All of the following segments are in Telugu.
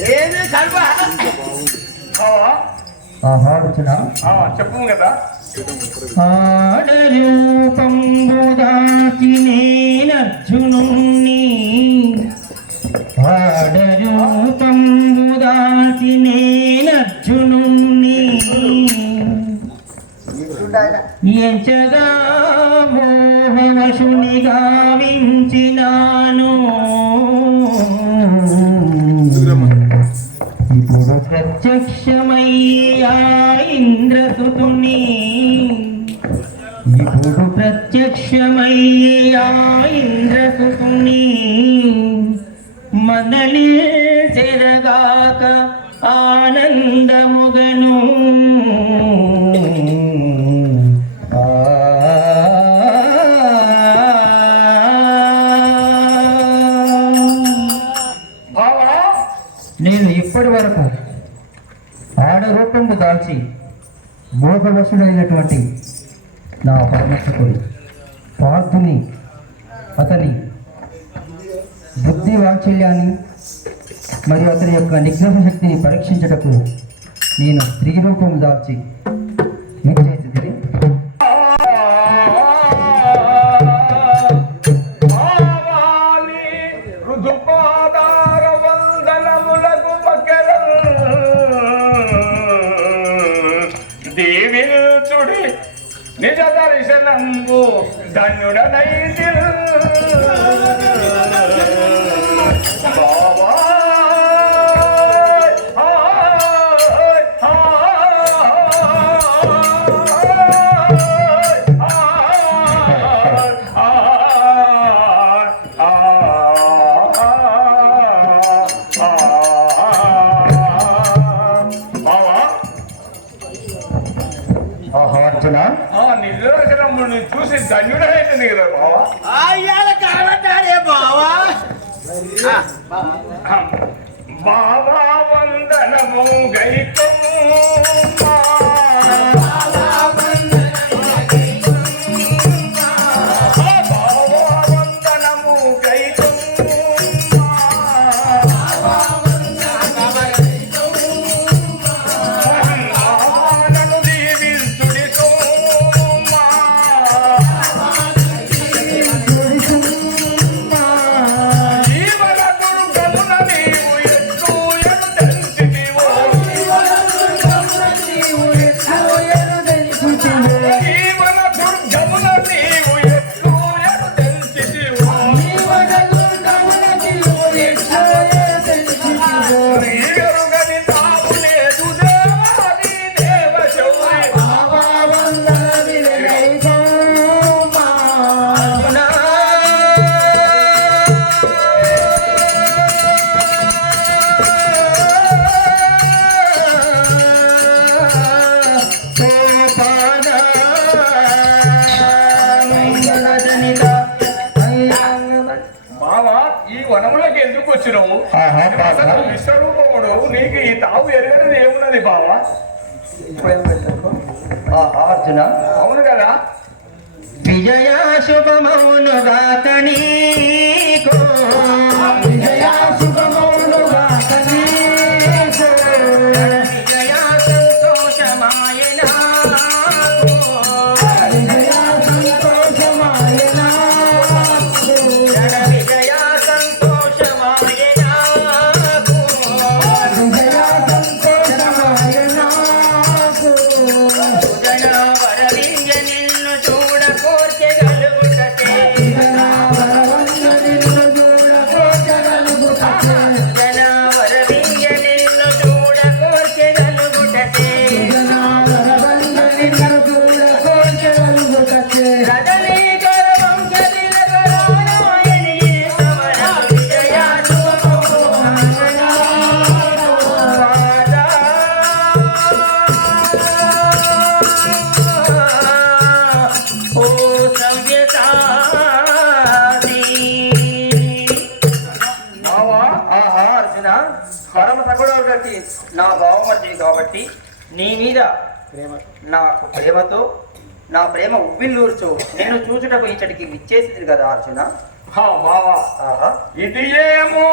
ఏది అర్జున ఆ, చెప్పు కదా. ఆడరూపంబుదాచి నేనర్జునుణ్ణి. ఆడరూపంబుదాచి నేనర్జునుణ్ణి. ఎంచగా మోహవశుని గావించినాను. ప్రత్యక్షమయ్యా ఇంద్రసుతుని. ఇప్పుడు ప్రత్యక్షమయ్యా ఇంద్రసుతుని. మనలి చెరగాక ఆనందముగను కాల్చి దాల్చి నా పరమర్శకుడు పార్థుని అతని బుద్ధి వాత్సల్యాన్ని మరియు అతని యొక్క నిగ్రహ శక్తిని పరీక్షించటకు నేను స్త్రీ రూపం దాల్చి దర్శనంబు ధన్యుడనైతి అర్జున ఆ నిర్దర్శనముని చూసి ధన్యుడైంది కదా బావా అయ్యాల కనబడ్డాడే బావా బాబా వందనము గైకము వచ్చినావు. అసలు విశ్వరూపముడు. నీకు ఈ తావు ఎరగనిది ఏమున్నది బావా? అర్జున. అవును కదా? విజయ శుభమౌనుగాక నీకు. విజయ నీ మీద నాకు ప్రేమతో నా ప్రేమ ఉవ్విల్లూర్చు నేను చూచుటకు ఇచ్చటికి విచ్చేసింది కదా అర్జున. హా మావా ఆహా. ఇది ఏమో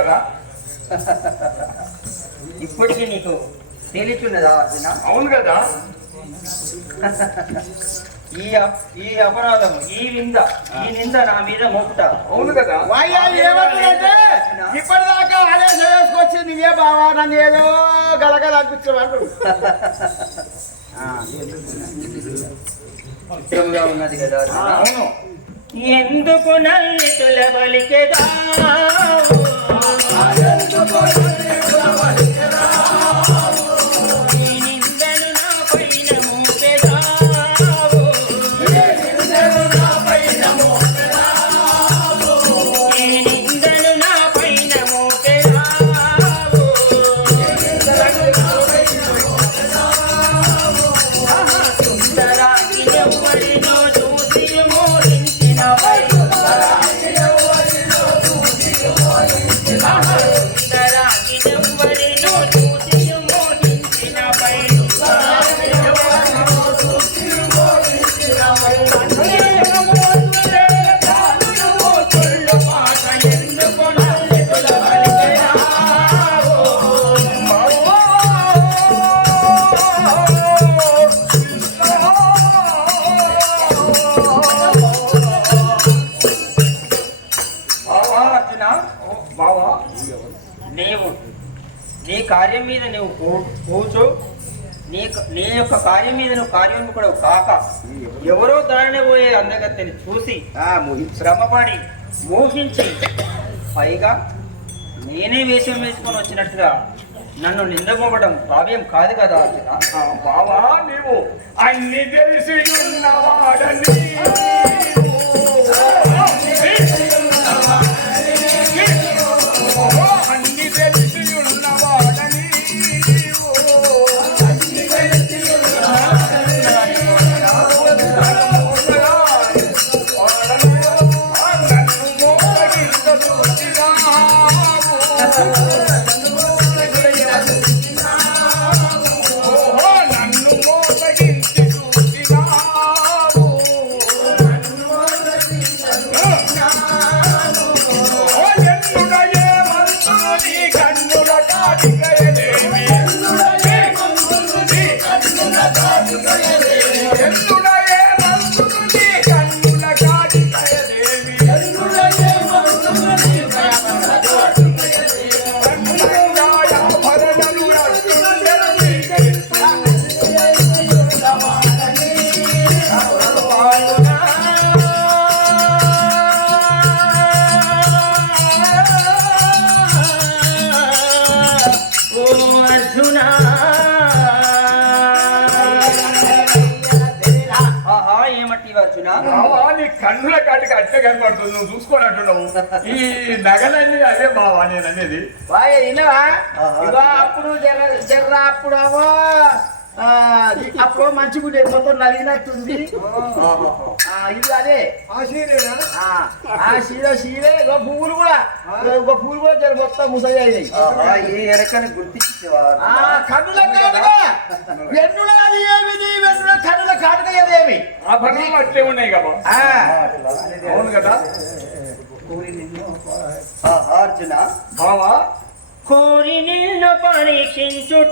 కదా? ఇప్పటికీ నీకు తేలిచున్నదా అర్జున? అవును కదా? ఈ ఈ అపరాధం ఈ నింద ఈ నింద నా మీద మోపుట. అవును కదా? ఇప్పటిదాకా ఆదేశం వేసుకొచ్చి నువ్వే బావా నన్ను ఏదో గలగల చిత్రంగా ఉన్నది కదా. అవును. ఎందుకు నల్లితుల బలికెదా కార్యం కూడా కాక ఎవరో దారిని పోయే అందగత్తెని చూసి శ్రమపడి మోహించి పైగా నేనే వేషం వేసుకొని వచ్చినట్టుగా నన్ను నిందపోవడం భావ్యం కాదు కదా బావా నీవు అన్ని తెలిసి ఉన్నవాడని. కాటికి అట్టే కనపడుతుంది. నువ్వు చూసుకోనట్టున్నావు ఈ నగలన్నీ అదే బావా నేను అనేది. వినవా ఇగో అప్పుడు జర జర్ర అప్పుడు అవో అప్పుడు మంచిగా ఉండేది మొత్తం నలిగినట్టుంది ఆ, ఇది అదే ఆ, ఆ శీల శీలే ఇగో పువ్వులు కూడా ఇగో పువ్వులు కూడా జర మొత్తం ముసయ్యాయి ఆహా ఈ ఎరకని గుర్తించేవారు ఆ కన్నుల వెన్నుల అది ఏమిది వెన్నుల కన్నుల కాటుక ఏదేమి ఆభరణాలు అట్లే ఉన్నాయి కదా ఆ, అవును కదా బావా కోరి నిన్ను పరీక్షించుటాకు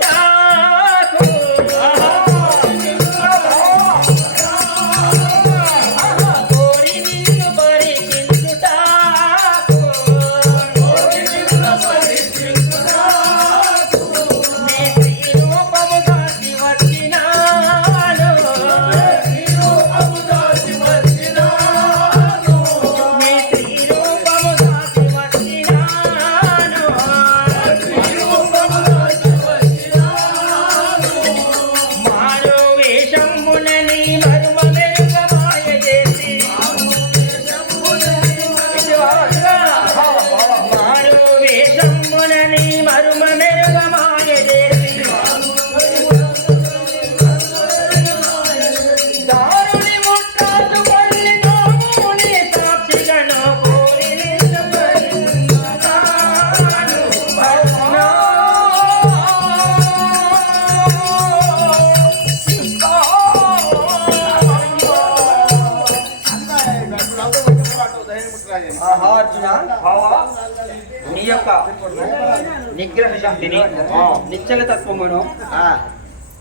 శక్తిని నిశ్చల తత్వమును ఆ,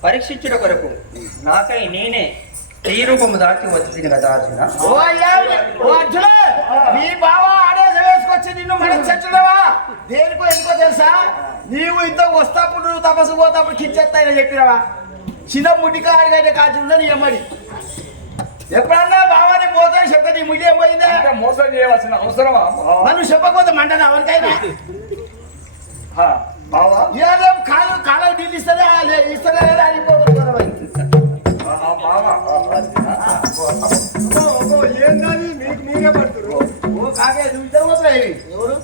పరీక్షించుట కొరకు నాకై నేనే స్త్రీ రూపము దాచి వచ్చింది కదా అర్జున. ఓ అర్జున నీ బావ ఆడేస వేసుకొచ్చి నిన్ను మన చచ్చుడవా? దేనికో ఎందుకో తెలుసా? నీవు ఇంత వస్తాప్పుడు నువ్వు తపస్సు పోతాప్పుడు కించెత్తాయని చెప్పినవా? చిన్న ముడి కాడిగైతే కాచి ఉన్న నీ అమ్మడి ఎప్పుడన్నా బావాని పోతే చెప్తే నీ ముడి ఏమైందా మోసం చేయవలసిన అవసరమా? మనం చెప్పకపోతే మంటనా ఎవరికైనా ఇవాళ కాలు కాలం నీళ్ళు ఇస్తారా ఇస్తారా లేదా అని పోతుంది ఆహా, బావా? ఏందని మీకు మీరే పడుతున్నారు ఓ కాకే నువ్వు ఇద్దరు పోతున్నాయి ఎవరు?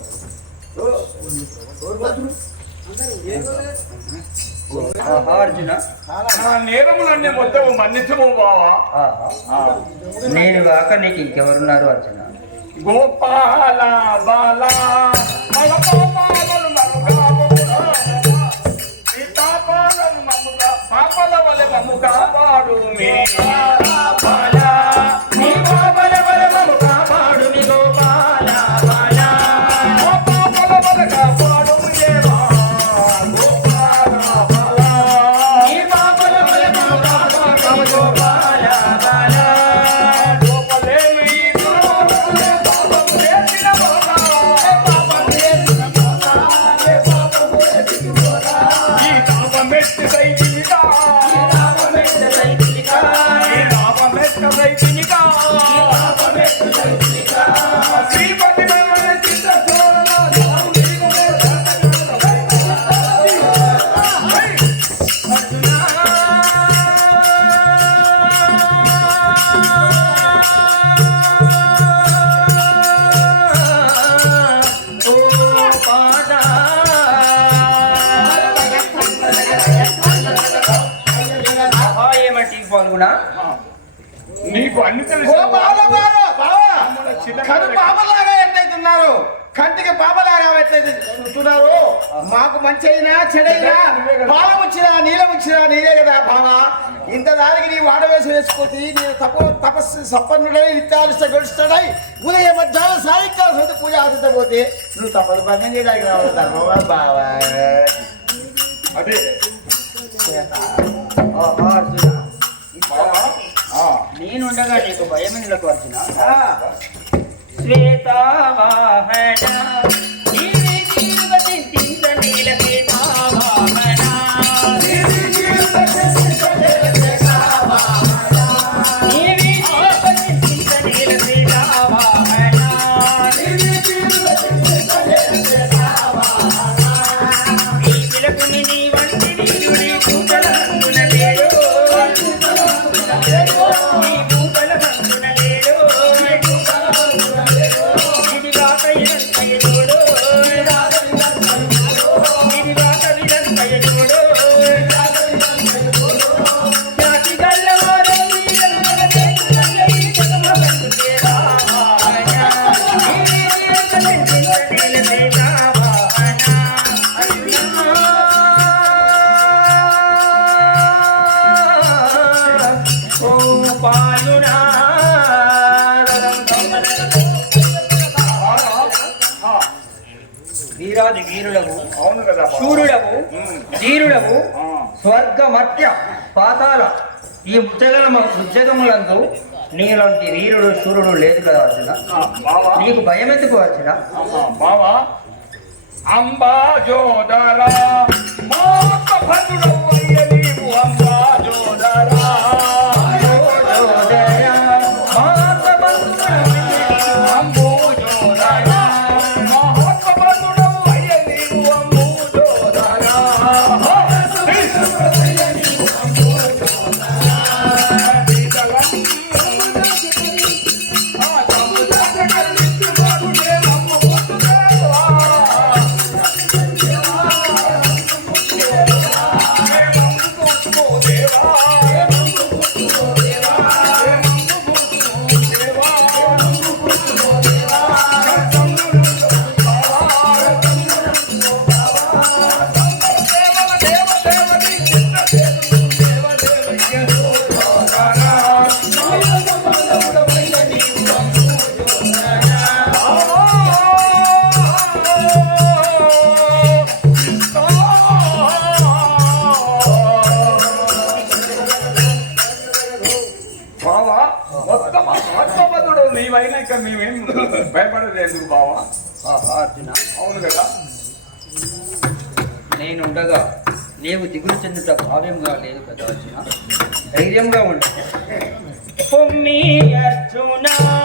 ఎవరు నా నేరములన్నీ మొత్తం మన్నించము బావా. నేను కాక నీకు ఇంకెవరున్నారు అర్జున? గోపాల బాల. పాపల కాపాడు మీ నీకు అన్ని తెలుసు. పాపలాగా ఎట్లయితున్నారు? కంటికి పాపలాగా ఎట్లయితే చూస్తున్నారు మాకు మంచి అయినా చెడైనా పాలం వచ్చినా నీళ్ళం వచ్చినా నీరే కదా బావ. ఇంత దానికి నీ వాడవేసి వేసుకొని నేను తప తపస్సు సంపన్నుడై నిత్యాలుష్ట గడుస్తాడై ఉదయం మధ్యాహ్నం సాయంకాలం సైతం పూజ ఆచరించబోతే నువ్వు తప్పదు. భంగం చేయడానికి రావాలి ధర్మమా బావా అదే. నేనుండగా నీకు భయం ఎందుకు ఆ. శ్వేతావాహన నీవే వీరుడవు అవును కదా. శూరుడవు ఉమ్. ధీరుడవు. ఆ, స్వర్గ మధ్య పాతాల. ఈ ఉద్యోగము ఉద్యోగములందు నీలాంటి వీరుడు శూరుడు లేదు కదా అర్జున? నీకు భయం ఎందుకు అర్జున బావా. అంబా జోదరా For me, I do not.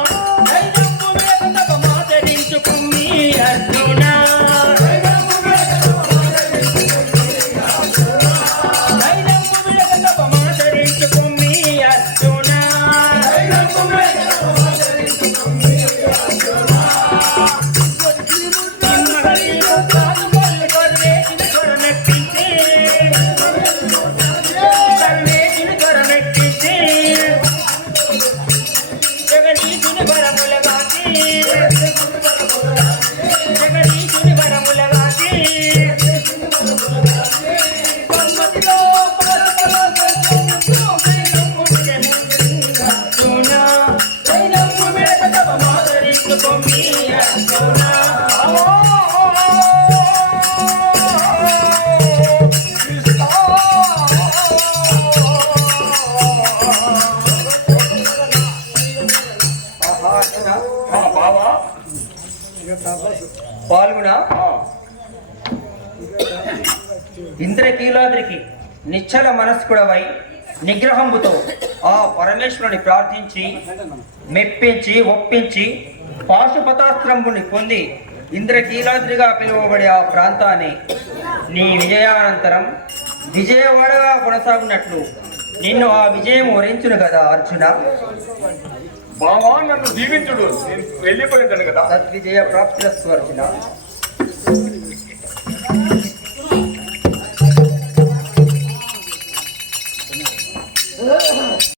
ఇంద్రకీలాద్రికి నిశ్చల మనస్కుడవై నిగ్రహంబుతో ఆ పరమేశ్వరుని ప్రార్థించి మెప్పించి ఒప్పించి పాశుపతాస్త్రంబుని పొంది ఇంద్రకీలాద్రిగా పిలువబడే ఆ ప్రాంతాన్ని నీ విజయానంతరం విజయవాడగా కొనసాగునట్లు నిన్ను ఆ విజయం వరించును కదా అర్జున. బావా నన్ను దీవించుడు. నేను వెళ్ళిపోయింటాను కదా. సద్విజయ ప్రాప్తిరస్తు అర్జున.